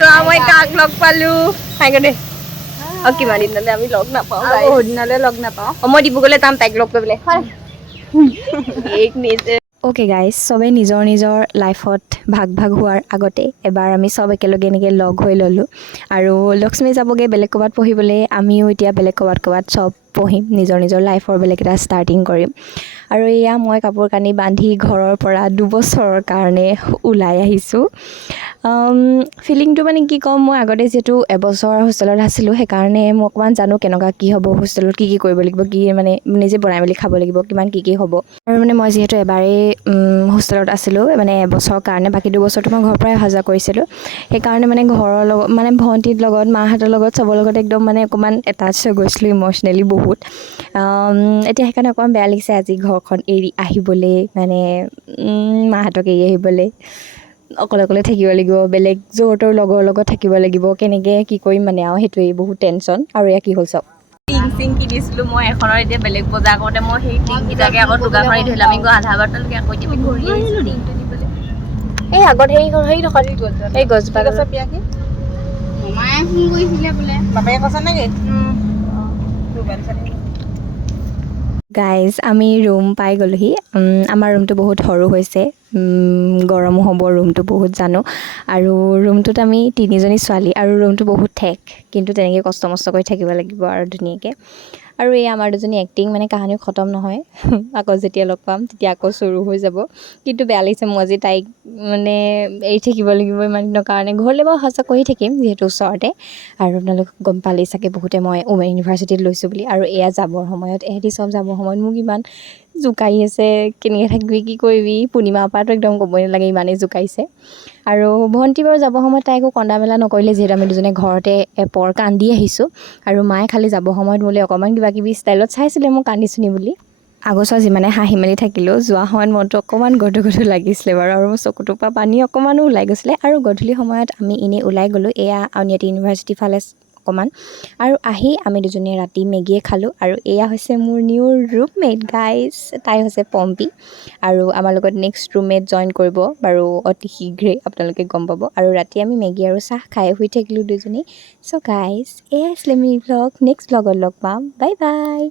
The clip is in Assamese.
মই কাক লগ পালো দে কিমান দিনলৈ আমি লগ নাপাওঁ বহুত দিনলৈ লগ নাপাওঁ মই ডিব্ৰুগড়লৈ যাম তাইক লগ কৰিবলৈ অ'কে গাইজ চবে নিজৰ নিজৰ লাইফত ভাগ ভাগ হোৱাৰ আগতে এবাৰ আমি চব একেলগে এনেকৈ লগ হৈ ল'লোঁ আৰু লক্ষ্মী যাবগৈ বেলেগ ক'ৰবাত পঢ়িবলৈ আমিও এতিয়া বেলেগ ক'ৰবাত চব পঢ়িম নিজৰ নিজৰ লাইফৰ বেলেগ এটা ষ্টাৰ্টিং কৰিম আৰু এয়া মই কাপোৰ কানি বান্ধি ঘৰৰ পৰা 2 বছৰৰ কাৰণে ওলাই আহিছোঁ ফিলিংটো মানে কি ক'ম মই আগতে যিহেতু এবছৰ হোষ্টেলত আছিলোঁ সেইকাৰণে মই অকণমান জানো কেনেকুৱা কি হ'ব হোষ্টেলত কি কৰিব লাগিব কি মানে নিজে বনাই মেলি খাব লাগিব কিমান কি হ'ব আৰু মানে মই যিহেতু এবাৰেই হোষ্টেলত আছিলোঁ মানে এবছৰৰ কাৰণে বাকী 2 বছৰটো মই ঘৰৰ পৰাই অহা যোৱা কৰিছিলোঁ সেইকাৰণে মানে ঘৰৰ লগত মানে ভণ্টিৰ লগত মাহঁতৰ লগত চবৰ লগত একদম মানে অকণমান এটাচ হৈ গৈছিলোঁ ইম'চনেলি বহুত এতিয়া সেইকাৰণে অকণমান বেয়া লাগিছে আজি ঘৰখন এৰি আহিবলৈ মানে মাহঁতক এৰি আহিবলৈ অকলে অকলে থাকিব লাগিব বেলেগ য'ৰ ত'ৰ লগৰ লগত থাকিব লাগিব কেনেকৈ কি কৰিম মানে আৰু সেইটোৱেই বহুত টেনশ্যন আৰু এয়া কি হ'ল চাওক টিং চিং কিনিছিলোঁ মই এখনৰ এতিয়া বেলেগ বজাৰ কৰোঁতে মই সেই টিংকেইটাকে আকৌ দোকানখন এৰি ধৰিলোঁ আমি আধা বাৰটালৈকে আকৌ এতিয়া ঘূৰি আহিছিলোঁ টিংটো দিবলৈ এই আগত হেৰি থকা এই গছজোপা মামায়ে ফোন কৰিছিলে বোলে বাপেকে কৈছে নেকি গাইজ আমি ৰুম পাই গ'লোহি আমাৰ ৰুমটো বহুত সৰু হৈছে গৰমো হ'ব ৰুমটো বহুত জানো আৰু ৰুমটোত আমি 3জনী ছোৱালী আৰু ৰুমটো বহুত ঠেক কিন্তু তেনেকৈ কষ্ট মষ্ট কৰি থাকিব লাগিব আৰু ধুনীয়াকৈ আৰু এই আমাৰ 2জনী এক্টিং মানে কাহানিও খতম নহয় আকৌ যেতিয়া লগ পাম তেতিয়া আকৌ চুৰু হৈ যাব কিন্তু বেয়া লাগিছে মই আজি তাইক মানে এৰি থাকিব লাগিব ইমান দিনৰ কাৰণে ঘৰলৈ বাৰু অহা যোৱা কৰি থাকিম যিহেতু ওচৰতে আৰু আপোনালোক গম পালেই চাগে বহুতে মই ওমেন ইউনিভাৰ্চিটিত লৈছোঁ বুলি আৰু এয়া যাবৰ সময়ত এহেঁতি চব যাবৰ সময়ত মোক ইমান জোকাৰি আছে কেনেকৈ থাকিবি কি কৰিবি পূৰ্ণিমাৰ পৰাটো একদম ক'বই নালাগে ইমানেই জোকাইছে আৰু ভণ্টি বাৰু যাবৰ সময়ত তাই একো কন্দা মেলা নকৰিলে যিহেতু আমি 2জনে ঘৰতে এপৰ কান্দি আহিছোঁ আৰু মায়ে খালি যাবৰ সময়ত মোলৈ অকণমান কিবা কিবি ষ্টাইলত চাইছিলে মোক কান্দিছোঁ নি বুলি আগৰ যিমানে হাঁহি মেলি থাকিলেও যোৱা সময়ত মনটো অকণমান গধু গধু লাগিছিলে বাৰু আৰু মোৰ চকুটোৰ পৰা পানী অকণমানো ওলাই গৈছিলে আৰু গধূলি সময়ত আমি এনেই ওলাই গ'লোঁ এয়া আউনীআটী ইউনিভাৰ্চিটিৰ ফালে অকণমান আৰু আহি আমি 2জনীয়ে ৰাতি মেগীয়ে খালোঁ আৰু এয়া হৈছে মোৰ নিউ ৰুমমেট গাইজ তাই হৈছে পম্পী আৰু আমাৰ লগত নেক্সট ৰুমমেট জইন কৰিব বাৰু অতি শীঘ্ৰেই আপোনালোকে গম পাব আৰু ৰাতি আমি মেগী আৰু চাহ খাই শুই থাকিলোঁ 2জনী চ' গাইজ এয়া আছিলে মিনি ব্লগ নেক্সট ব্লগত লগ পাম বাই বাই